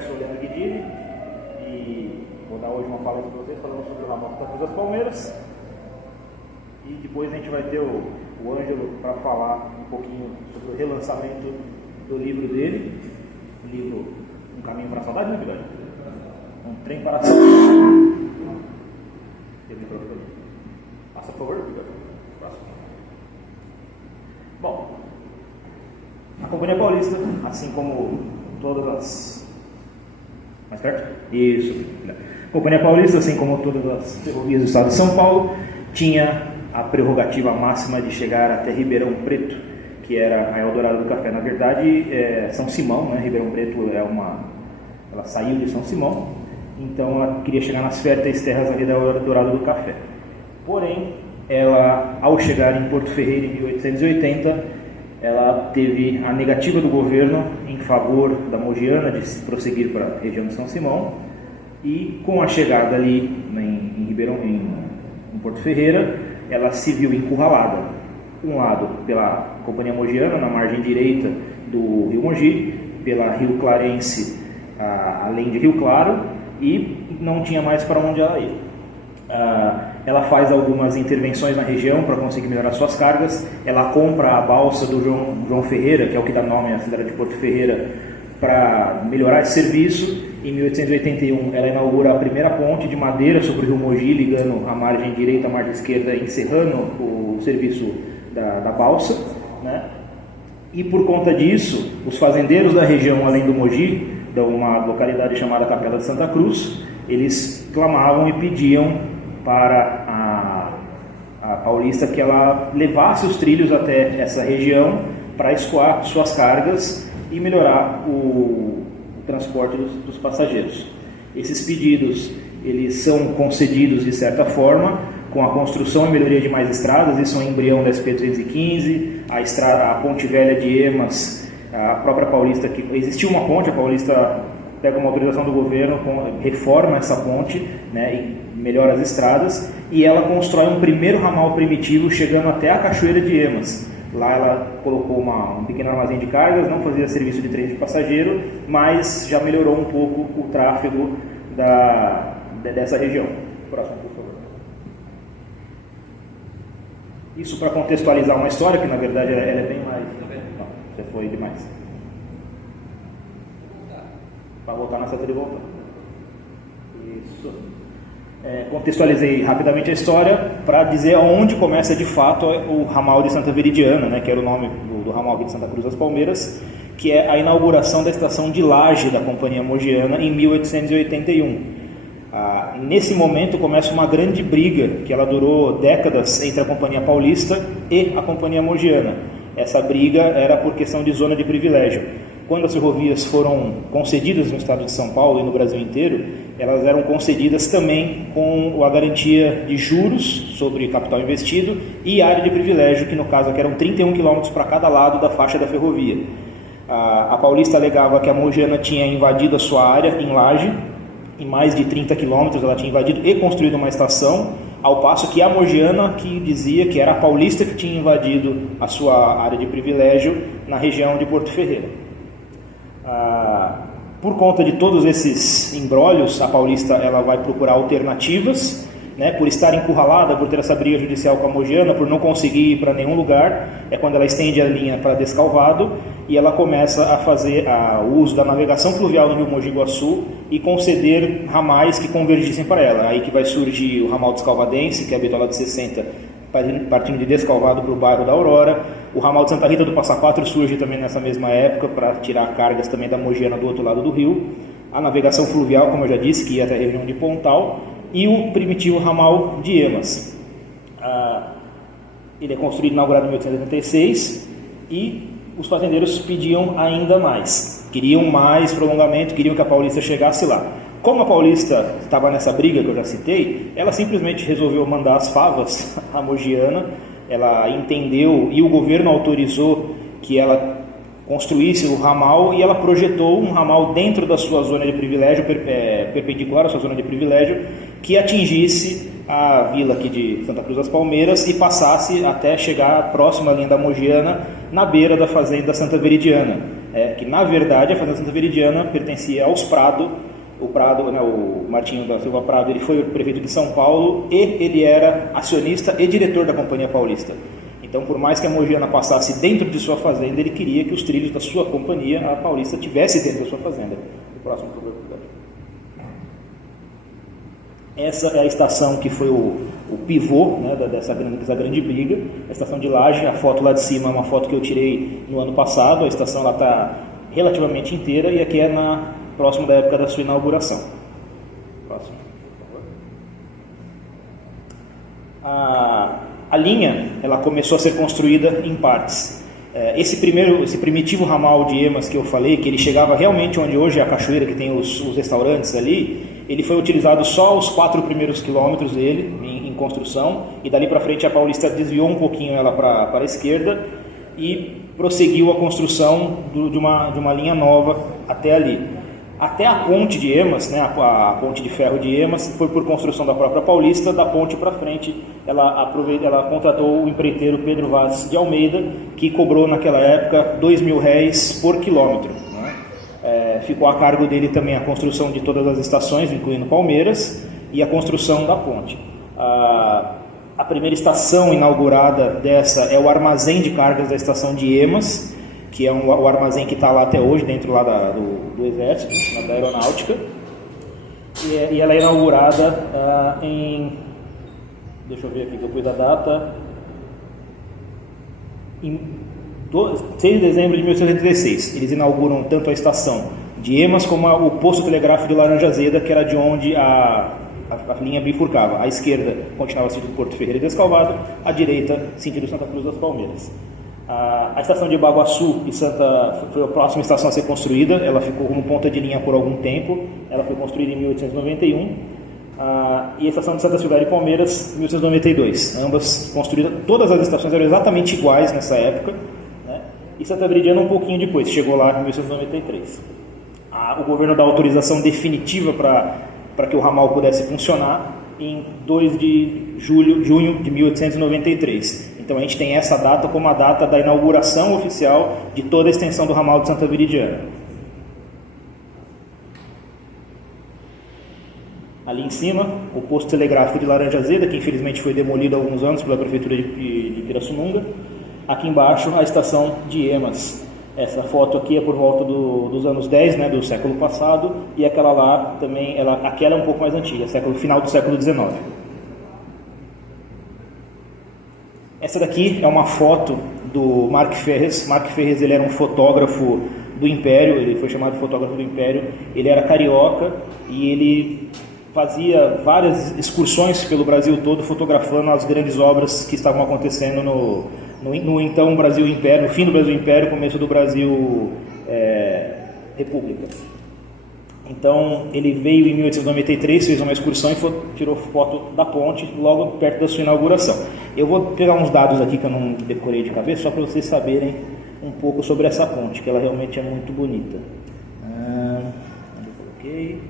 sou o Leandro Guidini e vou dar hoje uma fala para vocês falando sobre o ramal Santa Cruz das Palmeiras. E depois a gente vai ter o Ângelo para falar um pouquinho sobre o relançamento do livro dele, o livro Um Caminho para a Saudade, né, Bigode? Um Trem para a Saudade. Tem o microfone. Passa, por favor, Bigode. Próximo. Bom, a Companhia Paulista, assim como todas as... Mais perto? Isso. A Companhia Paulista, assim como todas as ferrovias do estado de São Paulo, tinha a prerrogativa máxima de chegar até Ribeirão Preto, que era a Eldorado do Café. Na verdade, São Simão, né? Ribeirão Preto ela saiu de São Simão, então ela queria chegar nas férteis terras ali da Eldorado do Café. Porém, ela, ao chegar em Porto Ferreira em 1880, ela teve a negativa do governo em favor da Mogiana de se prosseguir para a região de São Simão, e com a chegada ali em Ribeirão, em Porto Ferreira, ela se viu encurralada, um lado pela Companhia Mogiana na margem direita do Rio Mogi, pela Rio Clarense, além de Rio Claro, e não tinha mais para onde ela ir. Ela faz algumas intervenções na região para conseguir melhorar suas cargas. Ela compra a balsa do João Ferreira, que é o que dá nome à cidade de Porto Ferreira, para melhorar esse serviço. Em 1881, ela inaugura a primeira ponte de madeira sobre o Rio Mogi, ligando a margem direita à margem esquerda, encerrando o serviço da balsa, né? E por conta disso, os fazendeiros da região, além do Mogi, de uma localidade chamada Capela de Santa Cruz, eles clamavam e pediam para a Paulista que ela levasse os trilhos até essa região para escoar suas cargas e melhorar o transporte dos passageiros. Esses pedidos eles são concedidos de certa forma com a construção e melhoria de mais estradas. Isso é um embrião da SP-315, a Ponte Velha de Emas, a própria Paulista, que existia uma ponte, a Paulista pega uma autorização do governo, reforma essa ponte, né, e melhora as estradas, e ela constrói um primeiro ramal primitivo chegando até a Cachoeira de Emas. Lá ela colocou um pequeno armazém de cargas, não fazia serviço de trem de passageiro, mas já melhorou um pouco o tráfego dessa região. Próximo, por favor. Isso para contextualizar uma história, que na verdade ela é bem mais... Não, já foi demais. Para voltar na seta de volta. Isso. Contextualizei rapidamente a história para dizer onde começa de fato o ramal de Santa Veridiana, né, que era o nome do ramal aqui de Santa Cruz das Palmeiras, que é a inauguração da estação de Laje da Companhia Mogiana em 1881. Nesse momento começa uma grande briga que ela durou décadas entre a Companhia Paulista e a Companhia Mogiana. Essa briga era por questão de zona de privilégio. Quando as ferrovias foram concedidas no estado de São Paulo e no Brasil inteiro, elas eram concedidas também com a garantia de juros sobre capital investido e área de privilégio, que no caso aqui eram 31 quilômetros para cada lado da faixa da ferrovia. A Paulista alegava que a Mogiana tinha invadido a sua área em Laje, em mais de 30 quilômetros ela tinha invadido e construído uma estação, ao passo que a Mogiana que dizia que era a Paulista que tinha invadido a sua área de privilégio na região de Porto Ferreira. Por conta de todos esses embrólios, a Paulista ela vai procurar alternativas, né, por estar encurralada, por ter essa briga judicial com a Mogiana, por não conseguir ir para nenhum lugar. É quando ela estende a linha para Descalvado e ela começa a fazer o uso da navegação fluvial no Rio Mogi Guaçu e conceder ramais que convergissem para ela. Aí que vai surgir o ramal descalvadense, que é a bitola de 60, partindo de Descalvado para o bairro da Aurora. O ramal de Santa Rita do Passa Quatro surge também nessa mesma época para tirar cargas também da Mogiana do outro lado do rio. A navegação fluvial, como eu já disse, que ia até a região de Pontal, e o primitivo ramal de Emas. Ele é construído e inaugurado em 1886 e os fazendeiros pediam ainda mais. Queriam mais prolongamento, queriam que a Paulista chegasse lá. Como a Paulista estava nessa briga que eu já citei, ela simplesmente resolveu mandar as favas à Mogiana. Ela entendeu e o governo autorizou que ela construísse o ramal e ela projetou um ramal dentro da sua zona de privilégio, perpendicular à sua zona de privilégio, que atingisse a vila aqui de Santa Cruz das Palmeiras e passasse até chegar próximo à linha da Mogiana, na beira da fazenda Santa Veridiana, que na verdade, a Fazenda Santa Veridiana pertencia aos Prado. O Prado, né, o Martinho da Silva Prado, ele foi o prefeito de São Paulo e ele era acionista e diretor da Companhia Paulista. Então, por mais que a Mogiana passasse dentro de sua fazenda, ele queria que os trilhos da sua companhia, a Paulista, tivesse dentro da sua fazenda. O próximo, por favor. Essa é a estação que foi o pivô, né, dessa grande briga, a estação de Laje. A foto lá de cima é uma foto que eu tirei no ano passado. A estação está relativamente inteira e aqui é próximo da época da sua inauguração. Próximo, por favor. A linha ela começou a ser construída em partes. Esse primitivo ramal de Emas que eu falei, que ele chegava realmente onde hoje é a cachoeira, que tem os restaurantes ali, ele foi utilizado só os 4 primeiros quilômetros dele em construção, e dali para frente a Paulista desviou um pouquinho ela para a esquerda e prosseguiu a construção de uma linha nova até ali. Até a ponte de Emas, né, a ponte de ferro de Emas, foi por construção da própria Paulista. Da ponte para frente, ela contratou o empreiteiro Pedro Vaz de Almeida, que cobrou naquela época R$2.000 por quilômetro. Né? Ficou a cargo dele também a construção de todas as estações, incluindo Palmeiras, e a construção da ponte. A primeira estação inaugurada dessa é o armazém de cargas da estação de Emas, que é o armazém que está lá até hoje, dentro lá do Exército, da Aeronáutica, e ela é inaugurada deixa eu ver aqui, depois da data, em 6 de dezembro de 1816. Eles inauguram tanto a estação de Emas como o posto telegráfico de Laranja Azeda, que era de onde a linha bifurcava. À esquerda continuava sentido Porto Ferreira e Descalvado, à direita sentido Santa Cruz das Palmeiras. A estação de Baguaçu foi a próxima estação a ser construída. Ela ficou como ponta de linha por algum tempo. Ela foi construída em 1891. E a estação de Santa Silvéria e Palmeiras, em 1892. Ambas construídas. Todas as estações eram exatamente iguais nessa época, né? E Santa Veridiana um pouquinho depois, chegou lá em 1893. O governo dá autorização definitiva para que o ramal pudesse funcionar em 2 de junho de 1893. Então a gente tem essa data como a data da inauguração oficial de toda a extensão do ramal de Santa Veridiana. Ali em cima, o posto telegráfico de Laranja Azeda, que infelizmente foi demolido há alguns anos pela prefeitura de Pirassununga. Aqui embaixo, a estação de Emas. Essa foto aqui é por volta dos anos 10, né, do século passado, e aquela lá também, aquela é um pouco mais antiga, final do século XIX. Essa daqui é uma foto do Mark Ferres. Mark Ferres, ele era um fotógrafo do Império, ele foi chamado de fotógrafo do Império. Ele era carioca e ele fazia várias excursões pelo Brasil todo, fotografando as grandes obras que estavam acontecendo no então Brasil Império, no fim do Brasil Império, começo do Brasil República. Então, ele veio em 1893, fez uma excursão e tirou foto da ponte logo perto da sua inauguração. Eu vou pegar uns dados aqui que eu não decorei de cabeça, só para vocês saberem um pouco sobre essa ponte, que ela realmente é muito bonita. Onde eu coloquei?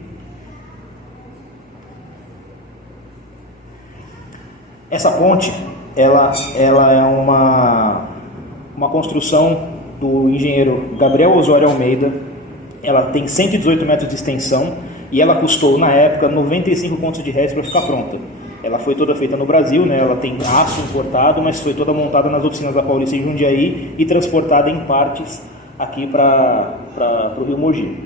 Essa ponte, ela é uma construção do engenheiro Gabriel Osório Almeida. Ela tem 118 metros de extensão e ela custou, na época, 95 contos de réis para ficar pronta. Ela foi toda feita no Brasil, né? Ela tem aço importado, mas foi toda montada nas oficinas da Paulista em Jundiaí e transportada em partes aqui para o Rio Mogi.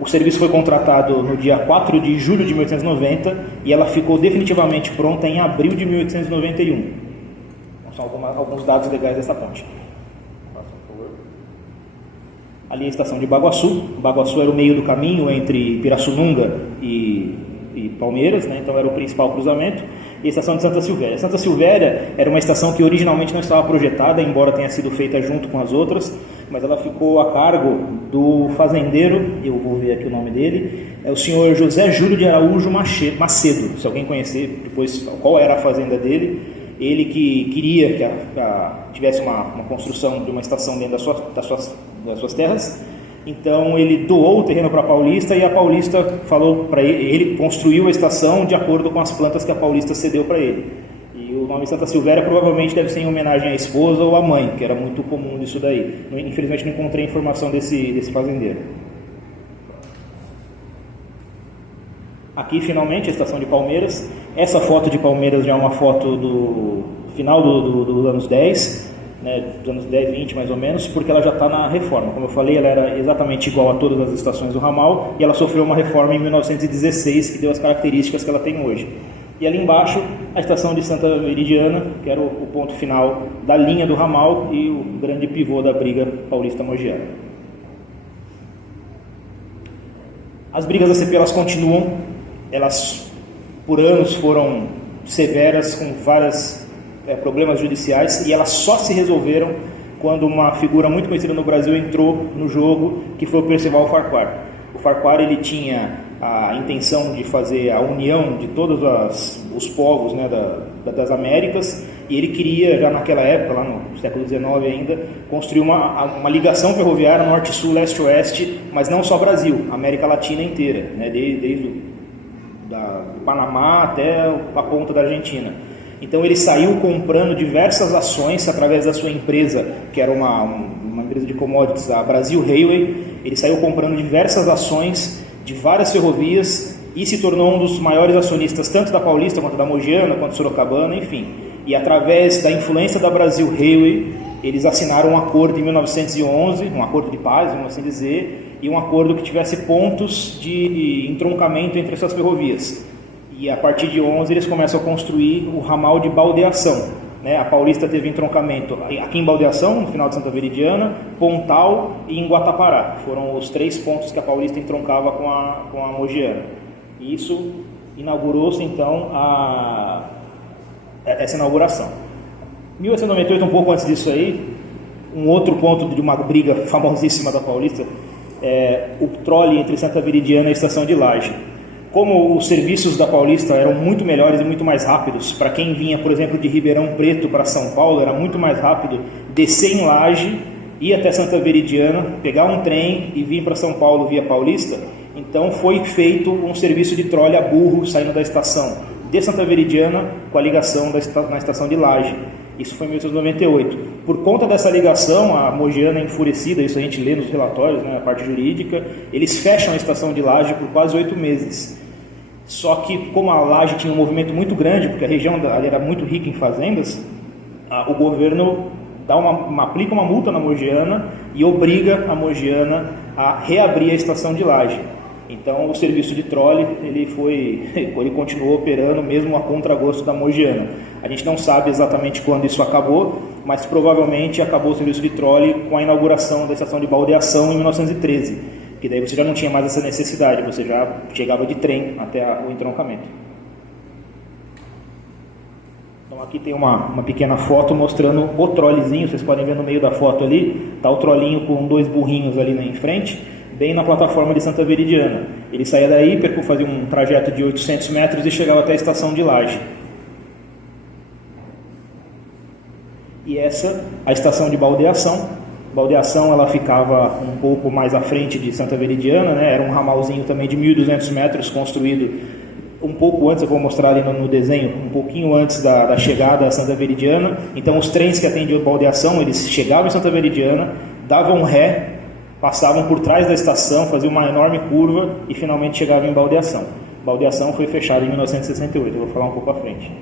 O serviço foi contratado no dia 4 de julho de 1890 e ela ficou definitivamente pronta em abril de 1891. Então, são alguns dados legais dessa ponte. Ali a estação de Baguaçu. Baguaçu era o meio do caminho entre Pirassununga e Palmeiras, né? Então era o principal cruzamento. E a estação de Santa Silvéria. Santa Silvéria era uma estação que originalmente não estava projetada, embora tenha sido feita junto com as outras, mas ela ficou a cargo do fazendeiro, eu vou ver aqui o nome dele, é o senhor José Júlio de Araújo Macedo. Se alguém conhecer depois qual era a fazenda dele, ele que queria que tivesse uma construção de uma estação dentro das suas terras. Então ele doou o terreno para a Paulista e a Paulista falou para ele construiu a estação de acordo com as plantas que a Paulista cedeu para ele. E o nome Santa Silvéria provavelmente deve ser em homenagem à esposa ou à mãe, que era muito comum disso daí. Infelizmente não encontrei informação desse fazendeiro. Aqui finalmente a estação de Palmeiras. Essa foto de Palmeiras já é uma foto do final dos anos 10, né, dos anos 10, 20 mais ou menos, porque ela já está na reforma. Como eu falei, ela era exatamente igual a todas as estações do ramal e ela sofreu uma reforma em 1916 que deu as características que ela tem hoje. E ali embaixo a estação de Santa Veridiana, que era o ponto final da linha do ramal e o grande pivô da briga paulista-mogiana. As brigas da CP elas continuam, elas por anos foram severas, com vários problemas judiciais, e elas só se resolveram quando uma figura muito conhecida no Brasil entrou no jogo, que foi o Percival Farquhar. O Farquhar ele tinha a intenção de fazer a união de todos os povos, né, das Américas, e ele queria, já naquela época, lá no século XIX ainda, construir uma ligação ferroviária norte-sul, leste-oeste, mas não só Brasil, América Latina inteira, né, desde do Panamá até a ponta da Argentina. Então ele saiu comprando diversas ações através da sua empresa, que era uma empresa de commodities, a Brasil Railway. Ele saiu comprando diversas ações de várias ferrovias e se tornou um dos maiores acionistas tanto da Paulista quanto da Mogiana, quanto Sorocabana, enfim. E através da influência da Brasil Railway, eles assinaram um acordo em 1911, um acordo de paz, vamos assim dizer, e um acordo que tivesse pontos de entroncamento entre essas ferrovias. E a partir de 11 eles começam a construir o ramal de Baldeação, né? A Paulista teve entroncamento aqui em Baldeação, no final de Santa Veridiana, Pontal e em Guatapará. Foram os 3 pontos que a Paulista entroncava com a Mogiana. E isso inaugurou-se então essa inauguração. 1898, um pouco antes disso aí, um outro ponto de uma briga famosíssima da Paulista é o trole entre Santa Veridiana e a estação de Laje. Como os serviços da Paulista eram muito melhores e muito mais rápidos, para quem vinha, por exemplo, de Ribeirão Preto para São Paulo, era muito mais rápido descer em Laje, ir até Santa Veridiana, pegar um trem e vir para São Paulo via Paulista. Então foi feito um serviço de trole a burro saindo da estação de Santa Veridiana com a ligação na estação de Laje. Isso foi em 1898. Por conta dessa ligação, a Mogiana enfurecida, isso a gente lê nos relatórios, né, a parte jurídica, eles fecham a estação de Laje por quase 8 meses. Só que, como a Laje tinha um movimento muito grande, porque a região ali era muito rica em fazendas, o governo aplica uma multa na Mogiana e obriga a Mogiana a reabrir a estação de Laje. Então o serviço de trole ele continuou operando mesmo a contragosto da Mogiana. A gente não sabe exatamente quando isso acabou, mas provavelmente acabou o serviço de trole com a inauguração da estação de Baldeação em 1913, que daí você já não tinha mais essa necessidade, você já chegava de trem até o entroncamento. Então aqui tem uma pequena foto mostrando o trolezinho, vocês podem ver no meio da foto ali, está o trolinho com 2 burrinhos ali em frente, bem na plataforma de Santa Veridiana. Ele saía daí, fazia um trajeto de 800 metros e chegava até a estação de Laje. E essa, a estação de Baldeação. Baldeação ela ficava um pouco mais à frente de Santa Veridiana, né? Era um ramalzinho também de 1.200 metros, construído um pouco antes, eu vou mostrar ali no desenho, um pouquinho antes da chegada a Santa Veridiana. Então os trens que atendiam Baldeação, eles chegavam em Santa Veridiana, davam ré, passavam por trás da estação, faziam uma enorme curva e finalmente chegavam em Baldeação. Baldeação foi fechada em 1968, eu vou falar um pouco à frente.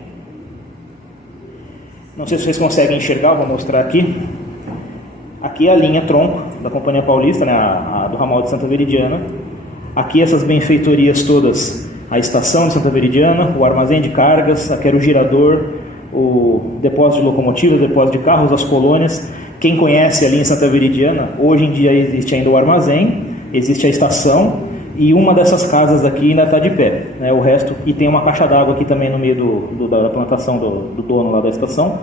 Não sei se vocês conseguem enxergar, vou mostrar aqui. Aqui é a linha tronco da Companhia Paulista, né, a do ramal de Santa Veridiana. Aqui essas benfeitorias todas, a estação de Santa Veridiana, o armazém de cargas, aqui era o girador, o depósito de locomotivas, o depósito de carros, as colônias. Quem conhece ali em Santa Veridiana, hoje em dia existe ainda o armazém, existe a estação e uma dessas casas aqui ainda está de pé, né? O resto, e tem uma caixa d'água aqui também no meio da plantação do dono lá da estação.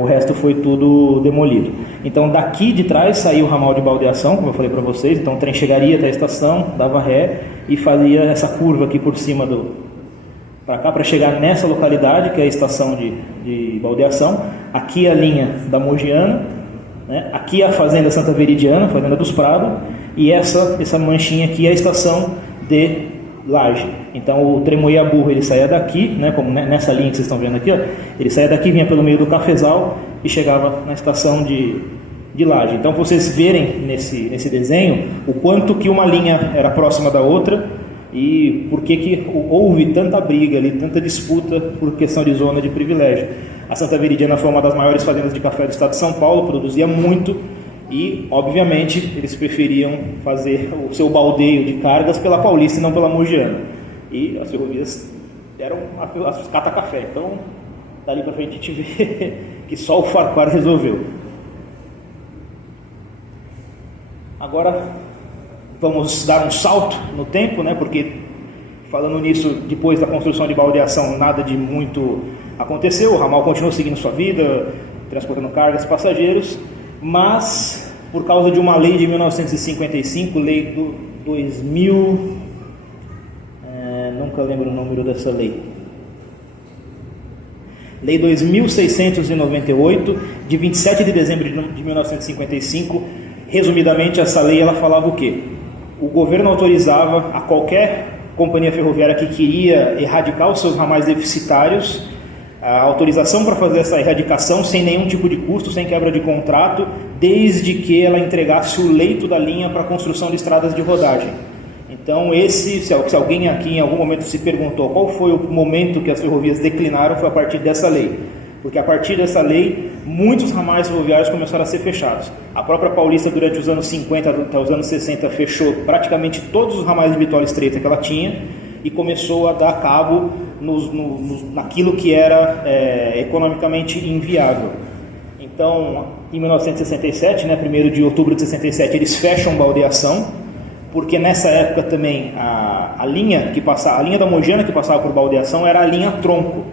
O resto foi tudo demolido. Então daqui de trás saiu o ramal de Baldeação, como eu falei para vocês. Então o trem chegaria até a estação, dava ré e fazia essa curva aqui por cima para cá, para chegar nessa localidade que é a estação de Baldeação. Aqui a linha da Mogiana, né? Aqui a fazenda Santa Veridiana, fazenda dos Prados, e essa manchinha aqui é a estação de Laje. Então o Tremoí-Aburro ele saía daqui, né, como nessa linha que vocês estão vendo aqui, ó, ele saía daqui, vinha pelo meio do Cafezal e chegava na estação de Laje. Então, para vocês verem nesse desenho o quanto que uma linha era próxima da outra e por que houve tanta briga ali, tanta disputa por questão de zona de privilégio. A Santa Veridiana foi uma das maiores fazendas de café do estado de São Paulo, produzia muito e, obviamente, eles preferiam fazer o seu baldeio de cargas pela Paulista e não pela Mogiana. E as ferrovias eram as cata-café. Então, dali para frente a gente vê que só o Farquhar resolveu. Agora vamos dar um salto no tempo, né? Porque falando nisso, depois da construção de baldeação, nada de muito aconteceu. O ramal continuou seguindo sua vida, transportando cargas, passageiros, mas por causa de uma lei de 1955, lei do 2000, nunca lembro o número dessa lei. Lei 2698, de 27 de dezembro de 1955. Resumidamente, essa lei ela falava o quê? O governo autorizava a qualquer companhia ferroviária que queria erradicar os seus ramais deficitários, a autorização para fazer essa erradicação sem nenhum tipo de custo, sem quebra de contrato, desde que ela entregasse o leito da linha para a construção de estradas de rodagem. Então, se alguém aqui em algum momento se perguntou qual foi o momento que as ferrovias declinaram, foi a partir dessa lei. Porque a partir dessa lei, muitos ramais ferroviários começaram a ser fechados. A própria Paulista, durante os anos 50 até os anos 60, fechou praticamente todos os ramais de bitola estreita que ela tinha e começou a dar cabo naquilo que era economicamente inviável. Então, em 1967, 1º de outubro de 67, eles fecham baldeação, porque nessa época também a linha da Mogiana que passava por baldeação era a linha tronco.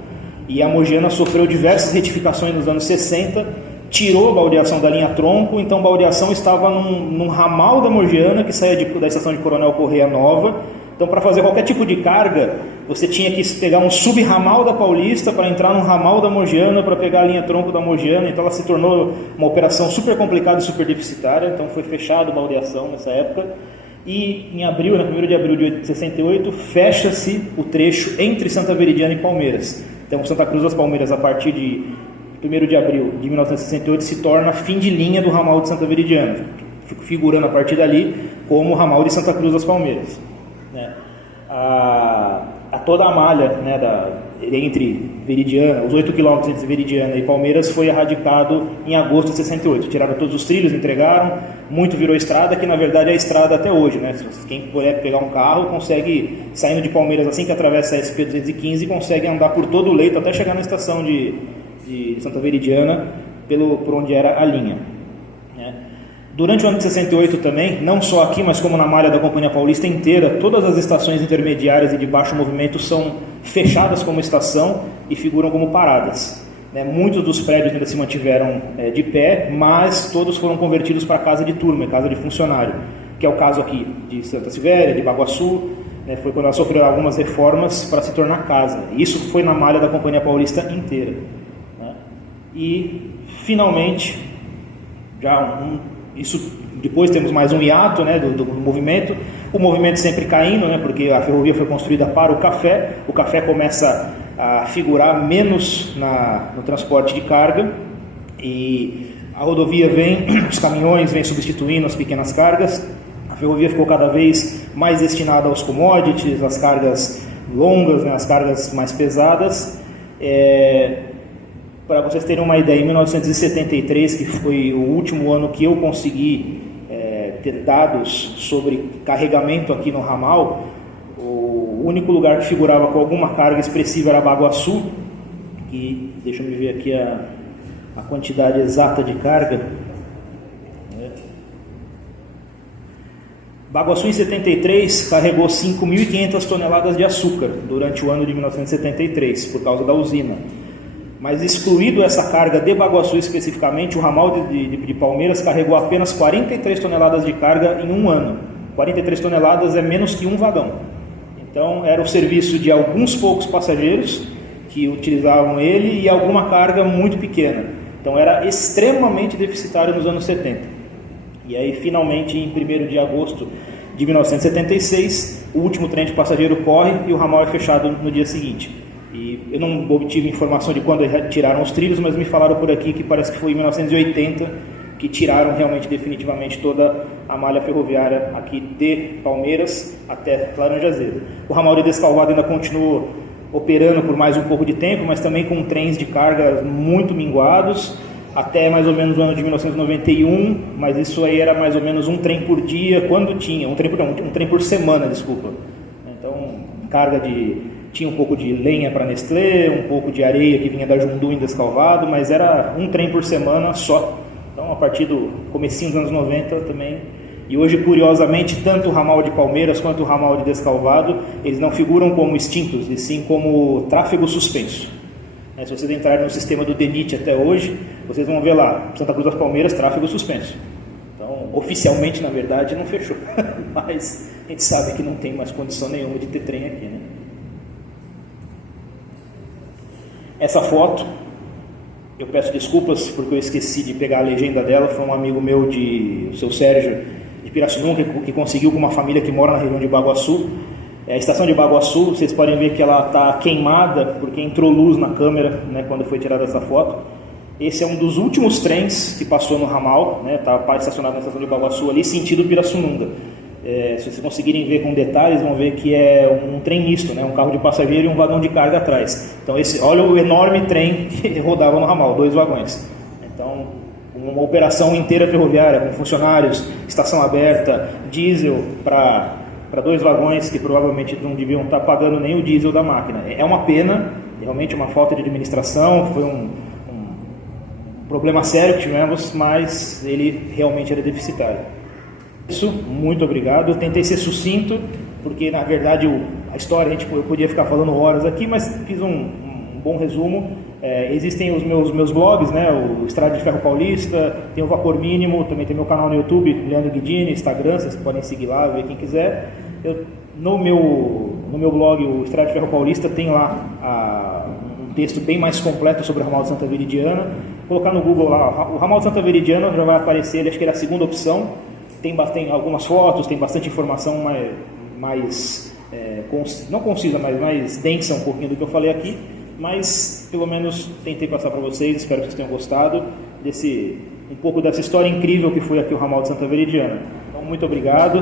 E a Mogiana sofreu diversas retificações nos anos 60, tirou a baldeação da linha tronco, então a baldeação estava num ramal da Mogiana que saía da estação de Coronel Correia Nova. Então, para fazer qualquer tipo de carga, você tinha que pegar um subramal da Paulista para entrar num ramal da Mogiana para pegar a linha tronco da Mogiana. Então ela se tornou uma operação super complicada e super deficitária. Então foi fechado a baldeação nessa época. E em abril, 1º de abril de 68, fecha-se o trecho entre Santa Veridiana e Palmeiras. Então, Santa Cruz das Palmeiras, a partir de 1º de abril de 1968, se torna fim de linha do ramal de Santa Veridiana, figurando a partir dali como o ramal de Santa Cruz das Palmeiras. Toda a malha entre Veridiana, os 8 quilômetros entre Veridiana e Palmeiras foi erradicado em agosto de 68. Tiraram todos os trilhos, entregaram, muito virou estrada, que na verdade é a estrada até hoje. Quem puder pegar um carro consegue, saindo de Palmeiras assim que atravessa a SP-215, consegue andar por todo o leito até chegar na estação de Santa Veridiana, por onde era a linha. Durante o ano de 68 também, não só aqui, mas como na malha da Companhia Paulista inteira, todas as estações intermediárias e de baixo movimento são fechadas como estação e figuram como paradas. Muitos dos prédios ainda se mantiveram de pé, mas todos foram convertidos para casa de turma, casa de funcionário, que é o caso aqui de Santa Silvéria, de Baguaçu. Foi quando ela sofreu algumas reformas para se tornar casa. Isso foi na malha da Companhia Paulista inteira. E, finalmente, depois temos mais um hiato do movimento, o movimento sempre caindo, porque a ferrovia foi construída para o café começa a figurar menos no transporte de carga, e a rodovia os caminhões vêm substituindo as pequenas cargas, a ferrovia ficou cada vez mais destinada aos commodities, às cargas longas, as cargas mais pesadas. Para vocês terem uma ideia, em 1973, que foi o último ano que eu consegui ter dados sobre carregamento aqui no ramal, o único lugar que figurava com alguma carga expressiva era Baguaçu, e deixa eu ver aqui a quantidade exata de carga. Baguaçu em 73 carregou 5.500 toneladas de açúcar durante o ano de 1973, por causa da usina. Mas excluído essa carga de Baguaçu especificamente, o ramal de Palmeiras carregou apenas 43 toneladas de carga em um ano. 43 toneladas é menos que um vagão. Então era o serviço de alguns poucos passageiros que utilizavam ele e alguma carga muito pequena. Então era extremamente deficitário nos anos 70. E aí finalmente em 1º de agosto de 1976, o último trem de passageiro corre e o ramal é fechado no dia seguinte. E eu não obtive informação de quando tiraram os trilhos, mas me falaram por aqui que parece que foi em 1980 que tiraram realmente definitivamente toda a malha ferroviária aqui de Palmeiras até Laranjazeiras. O ramal de Descalvado ainda continuou operando por mais um pouco de tempo, mas também com trens de carga muito minguados, até mais ou menos o ano de 1991, mas isso aí era mais ou menos um trem por dia, quando tinha, um trem por semana, desculpa. Então, tinha um pouco de lenha para Nestlé, um pouco de areia que vinha da Jundu em Descalvado, mas era um trem por semana só. Então, a partir do comecinho dos anos 90 também. E hoje, curiosamente, tanto o ramal de Palmeiras quanto o ramal de Descalvado, eles não figuram como extintos, e sim como tráfego suspenso. Se vocês entrarem no sistema do DENIT até hoje, vocês vão ver lá, Santa Cruz das Palmeiras, tráfego suspenso. Então, oficialmente, na verdade, não fechou. Mas a gente sabe que não tem mais condição nenhuma de ter trem aqui, né? Essa foto, eu peço desculpas porque eu esqueci de pegar a legenda dela, foi um amigo meu, o seu Sérgio, de Pirassununga, que conseguiu com uma família que mora na região de Baguaçu. A estação de Baguaçu, vocês podem ver que ela está queimada porque entrou luz na câmera, né, quando foi tirada essa foto. Esse é um dos últimos trens que passou no ramal, né, está estacionado na estação de Baguaçu ali, sentido Pirassununga. Se vocês conseguirem ver com detalhes, vão ver que é um trem misto, né, um carro de passageiro e um vagão de carga atrás. Então, olha o enorme trem que rodava no ramal, 2 vagões. Então, uma operação inteira ferroviária, com funcionários, estação aberta, diesel para 2 vagões que provavelmente não deviam estar pagando nem o diesel da máquina. É uma pena, realmente uma falta de administração, foi um problema sério que tivemos, mas ele realmente era deficitário. Isso, muito obrigado. Eu tentei ser sucinto, porque na verdade a história eu podia ficar falando horas aqui, mas fiz um bom resumo. Existem os meus blogs, né, o Estrada de Ferro Paulista, tem o Vapor Mínimo, também tem meu canal no YouTube, Leandro Guidini, Instagram, vocês podem seguir lá, ver quem quiser. No meu blog, o Estrada de Ferro Paulista, tem lá um texto bem mais completo sobre o ramal de Santa Veridiana. Colocar no Google lá, o ramal de Santa Veridiana já vai aparecer, acho que era a segunda opção. Tem algumas fotos, tem bastante informação mais não concisa, mas mais densa um pouquinho do que eu falei aqui. Mas, pelo menos, tentei passar para vocês, espero que vocês tenham gostado um pouco dessa história incrível que foi aqui o ramal de Santa Veridiana. Então, muito obrigado.